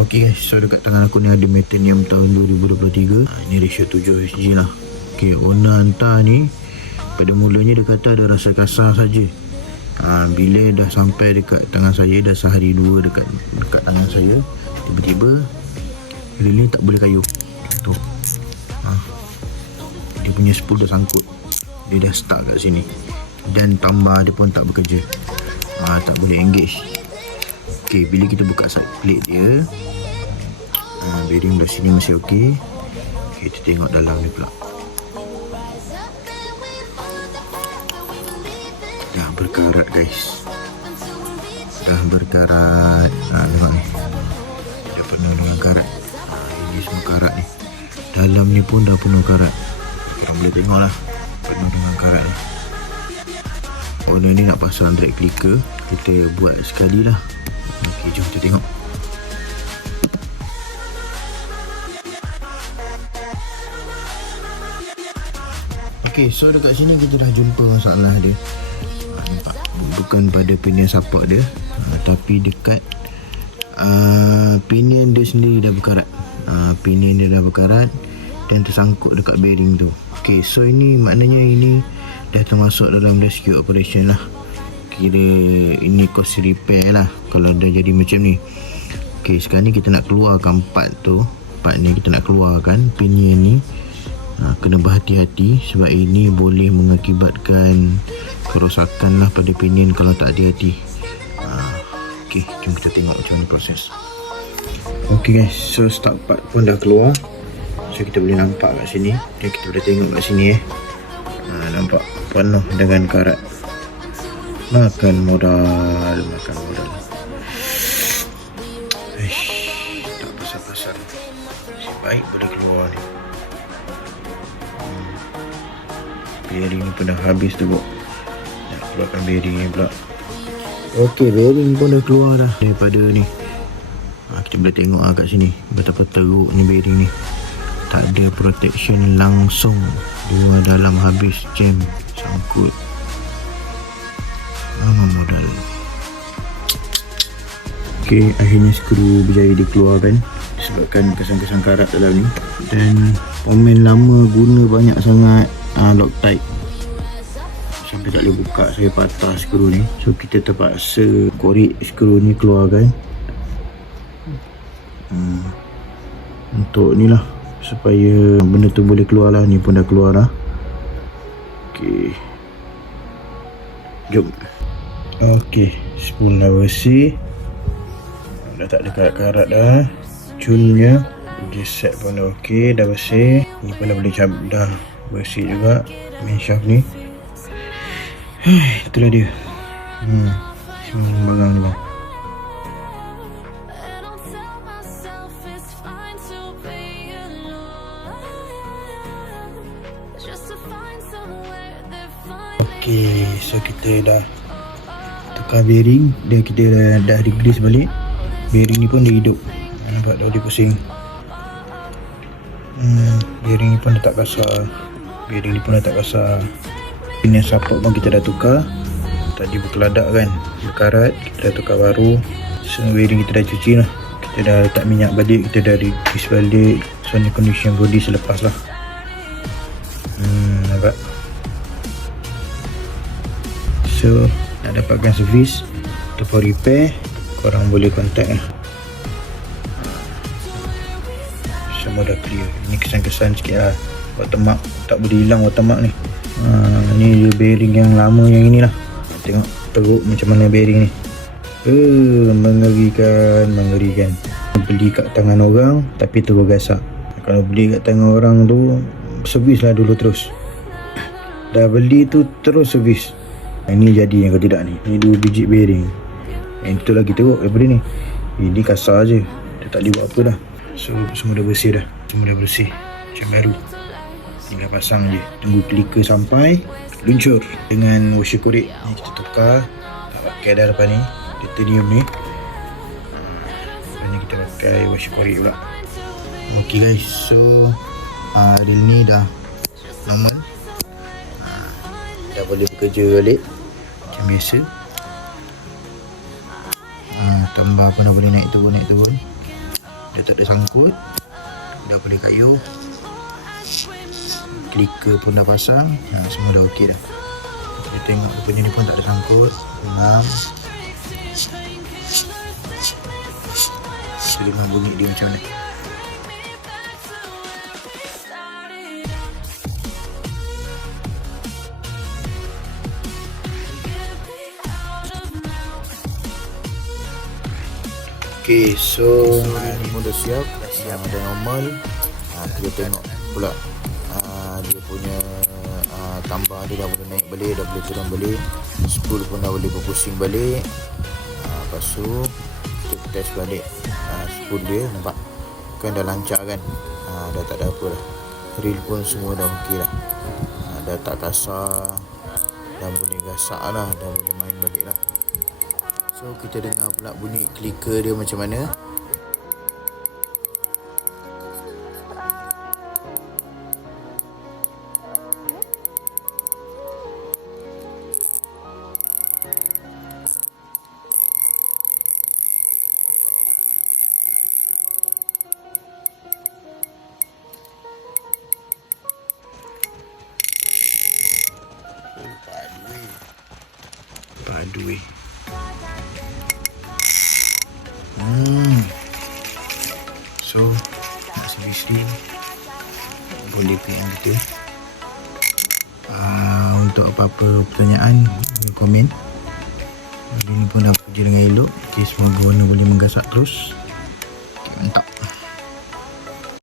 Ok guys, so dekat tangan aku ni ada Metanium tahun 2023. Ini ratio 7 Hg lah. Ok, owner hantar ni pada mulanya dia kata ada rasa kasar saja. Bila dah sampai dekat tangan saya, dah sehari dua dekat tangan saya, tiba-tiba reel ni tak boleh kayuh tu. Dia punya spool dah sangkut, dia dah stuck kat sini, dan tambah dia pun tak bekerja. Tak boleh engage. Ok, bila kita buka side plate dia, bearing belah sini masih ok. Kita tengok dalam ni pula, dah berkarat guys, dah berkarat. Tengok ni, dah penuh dengan karat. Ini semua karat ni, dalam ni pun dah penuh karat. Korang boleh tengok lah, penuh dengan karat ni. Owner ni nak pasang drag clicker, kita buat sekali lah. Ok, jom kita tengok. Ok, so dekat sini kita dah jumpa masalah dia. Nampak, bukan pada pinion support dia, tapi dekat pinion dia sendiri dah berkarat. Pinion dia dah berkarat dan tersangkut dekat bearing tu. Ok, so ini maknanya ini dah termasuk dalam rescue operation lah. Kira ini cost repair lah kalau dah jadi macam ni. Ok, sekarang ni kita nak keluarkan part tu. Part ni kita nak keluarkan pinion ni. Kena berhati-hati sebab ini boleh mengakibatkan kerosakan lah pada pinion kalau tak hati-hati. Ok, jom kita tengok macam mana proses. Ok guys, so start part pun dah keluar. So kita boleh nampak kat sini, dan kita boleh tengok kat sini nampak penuh dengan karat. Makan modal. Tak pasal-pasal, nasib baik boleh keluar ni. Bearing ni pun dah habis tu, nak keluarkan bearing ni pula. Ok, bearing pun dah keluar dah daripada ni. Kita boleh tengok kat sini betapa teruk ni bearing ni. Tak ada protection langsung, dua dalam habis jam, sangkut. Modal. Ok, akhirnya skru berjaya dikeluarkan disebabkan kesan-kesan karat dalam ni. Dan komen lama guna banyak sangat Loctite sampai tak boleh buka, saya patah skru ni. So kita terpaksa korek skru ni keluarkan untuk ni lah, supaya benda tu boleh keluar lah. Ni pun dah keluar lah. Ok, jom. Ok, spool dah bersih, dah tak ada karat-karat dah. Cunnya G-set pun dah ok, dah bersih. Ni pun dah boleh dah bersih juga main shaft ni. Itulah dia. Semua barang ni bang. Ok, so kita dah tukar bearing, dan kita dah regrease balik. Bearing ni pun dah hidup, nampak dah dia pusing. Bearing ni pun dah tak kasar. Pinion support pun kita dah tukar. Tadi berkeladak kan, berkarat, kita dah tukar baru. So bearing kita dah cuci lah, kita dah letak minyak balik, kita dah regrease balik. So ni condition body selepas lah. Nampak. So nak dapatkan servis ataupun repair, korang boleh contact lah. Semua dah clear. Ini kesan-kesan sikit lah. Watermark tak boleh hilang, watermark ni. Ni bearing yang lama yang inilah. Tengok teruk macam mana bearing ni. Mengerikan. Beli kat tangan orang tapi terus gasak. Kalau beli kat tangan orang tu, servis lah dulu terus. Dah beli tu terus servis. Ini jadi yang tidak ni. Ini 2 biji bearing. Yang itu lagi teruk daripada ni. Ini kasar je, dia tak boleh buat apa dah. So semua dah bersih dah. Macam baru. Tinggal pasang je, tunggu clicker sampai luncur dengan washer korek ni. Kita tukar, tak pakai dah lepas ni titanium ni. Lepas ni kita pakai washer korek pula. Ok guys, so reel ni dah normal, dah boleh bekerja balik macam biasa. Tambah pun dah boleh naik turun. Dia tak ada sangkut, dah boleh kayuh. Clicker pun dah pasang, semua dah okey dah. Kita tengok dia punya ni pun tak ada sangkut. Ngam. Kita dengar bunyi dia macam mana. Okay, so ni pun dah siap dah normal. Kita tengok pula dia punya tambah dia dah boleh naik balik, dah boleh turun balik, spool pun dah boleh berpusing balik. Lepas tu kita test balik spool dia, nampak kan dah lancar kan. Dah tak ada apa dah, reel pun semua dah okey dah. Dah tak kasar, dah boleh gasak lah, dah boleh main balik lah. So kita dengar pula bunyi clicker dia macam mana. Padui. So nak servis ni boleh PM kita. Untuk apa-apa pertanyaan, komen. Dia ni pun dah kerja dengan elok. Okay, semoga warna boleh menggasak terus. Okay, mantap.